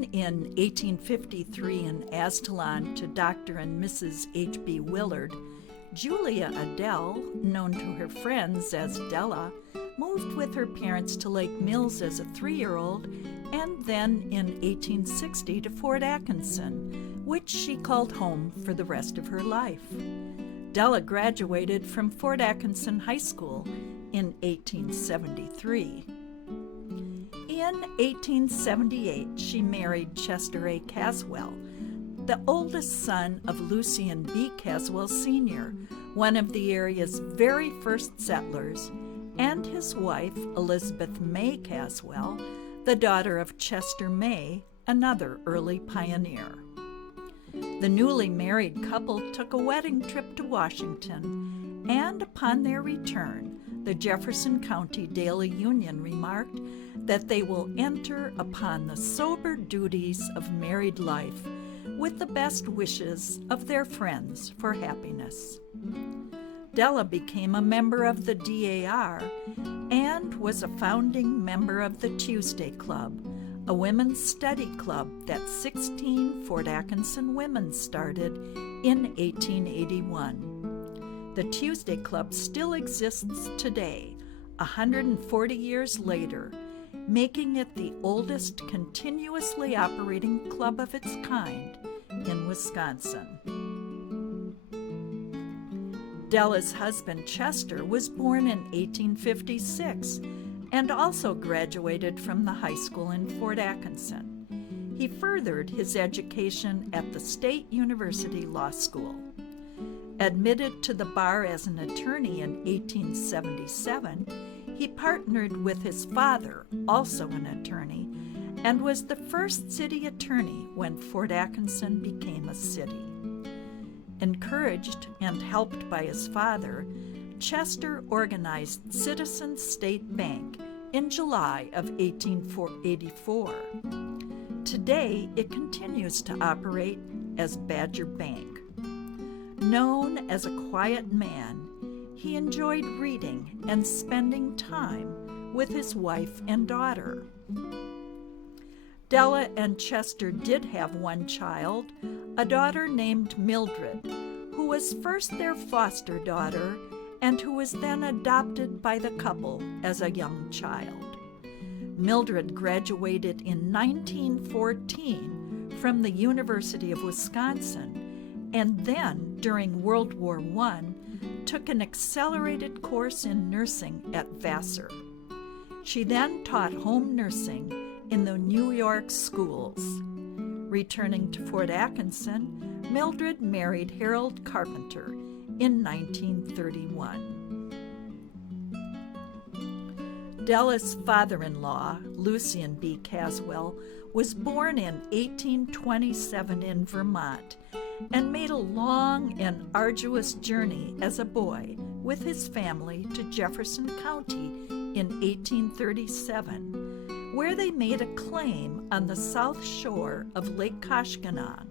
Born in 1853 in Aztalan to Dr. and Mrs. H.B. Willard, Julia Adele, known to her friends as Della, moved with her parents to Lake Mills as a 3-year-old and then in 1860 to Fort Atkinson, which she called home for the rest of her life. Della graduated from Fort Atkinson High School in 1873. In 1878, she married Chester A. Caswell, the oldest son of Lucien B. Caswell Sr., one of the area's very first settlers, and his wife, Elizabeth May Caswell, the daughter of Chester May, another early pioneer. The newly married couple took a wedding trip to Washington, and upon their return, the Jefferson County Daily Union remarked that they will enter upon the sober duties of married life with the best wishes of their friends for happiness. Della became a member of the DAR and was a founding member of the Tuesday Club, a women's study club that 16 Fort Atkinson women started in 1881. The Tuesday Club still exists today, 140 years later, making it the oldest continuously operating club of its kind in Wisconsin. Della's husband, Chester, was born in 1856 and also graduated from the high school in Fort Atkinson. He furthered his education at the State University Law School. Admitted to the bar as an attorney in 1877, he partnered with his father, also an attorney, and was the first city attorney when Fort Atkinson became a city. Encouraged and helped by his father, Chester organized Citizens State Bank in July of 1884. Today, it continues to operate as Badger Bank. Known as a quiet man, he enjoyed reading and spending time with his wife and daughter. Della and Chester did have one child, a daughter named Mildred, who was first their foster daughter and who was then adopted by the couple as a young child. Mildred graduated in 1914 from the University of Wisconsin and then, during World War I, took an accelerated course in nursing at Vassar. She then taught home nursing in the New York schools. Returning to Fort Atkinson, Mildred married Harold Carpenter in 1931. Della's father-in-law, Lucien B. Caswell, was born in 1827 in Vermont and made a long and arduous journey as a boy with his family to Jefferson County in 1837, where they made a claim on the south shore of Lake Koshkonong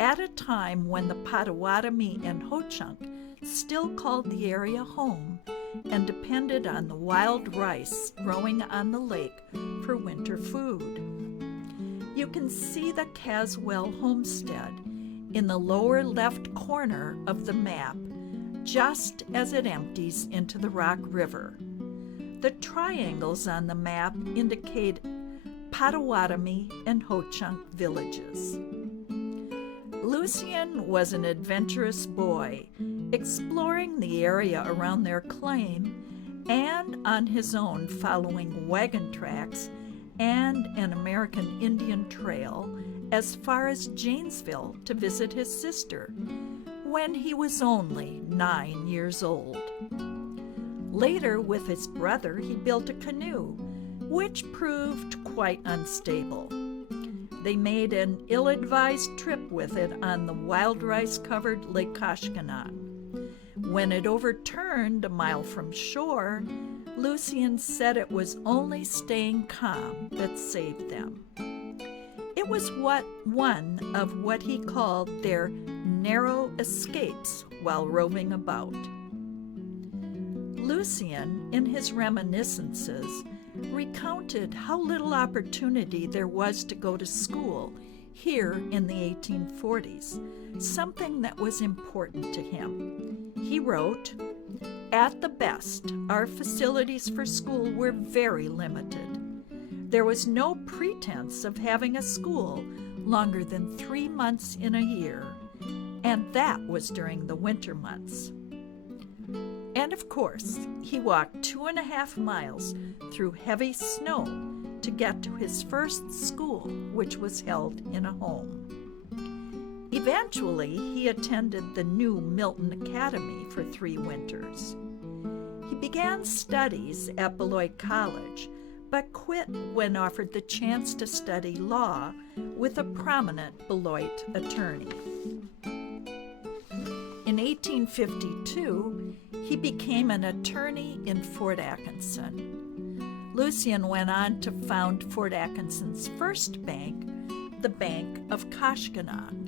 at a time when the Potawatomi and Ho-Chunk still called the area home and depended on the wild rice growing on the lake for winter food. You can see the Caswell homestead in the lower left corner of the map, just as it empties into the Rock River. The triangles on the map indicate Potawatomi and Ho-Chunk villages. Lucien was an adventurous boy, exploring the area around their claim and on his own following wagon tracks and an American Indian trail as far as Janesville to visit his sister when he was only 9 years old. Later, with his brother, he built a canoe, which proved quite unstable. They made an ill-advised trip with it on the wild rice-covered Lake Koshkonong. When it overturned a mile from shore, Lucien said it was only staying calm that saved them. It was one of what he called their narrow escapes while roving about. Lucien, in his reminiscences, recounted how little opportunity there was to go to school here in the 1840s, something that was important to him. He wrote, "At the best, our facilities for school were very limited. There was no pretense of having a school longer than 3 months in a year, and that was during the winter months." And of course, he walked 2.5 miles through heavy snow to get to his first school, which was held in a home. Eventually, he attended the new Milton Academy for 3 winters. He began studies at Beloit College, but quit when offered the chance to study law with a prominent Beloit attorney. In 1852, he became an attorney in Fort Atkinson. Lucien went on to found Fort Atkinson's first bank, the Bank of Koshkonong.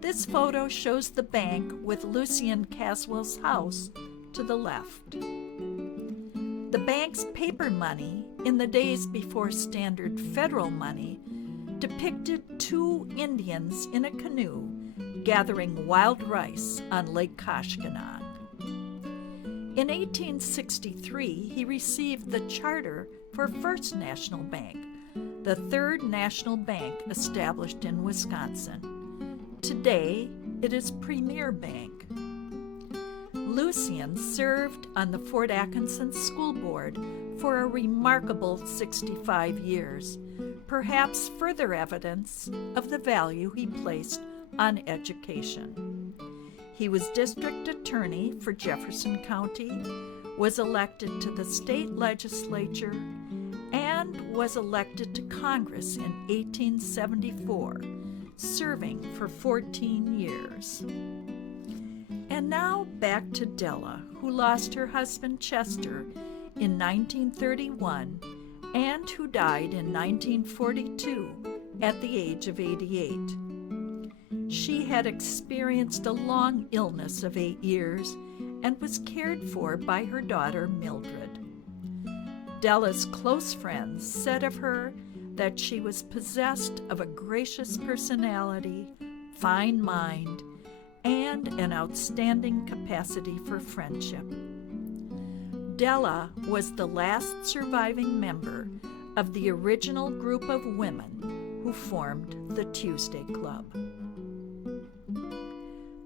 This photo shows the bank with Willard Caswell's house to the left. The bank's paper money, in the days before standard federal money, depicted 2 Indians in a canoe gathering wild rice on Lake Koshkonong. In 1863, he received the charter for First National Bank, the 3rd national bank established in Wisconsin. Today, it is Premier Bank. Lucien served on the Fort Atkinson School Board for a remarkable 65 years, perhaps further evidence of the value he placed on education. He was district attorney for Jefferson County, was elected to the state legislature, and was elected to Congress in 1874, serving for 14 years. And now back to Della, who lost her husband Chester in 1931 and who died in 1942 at the age of 88. She had experienced a long illness of 8 years and was cared for by her daughter Mildred. Della's close friends said of her that she was possessed of a gracious personality, fine mind, and an outstanding capacity for friendship. Della was the last surviving member of the original group of women who formed the Tuesday Club.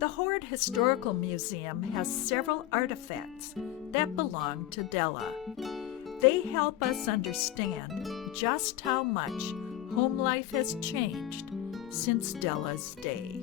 The Hoard Historical Museum has several artifacts that belong to Della. They help us understand just how much home life has changed since Della's day.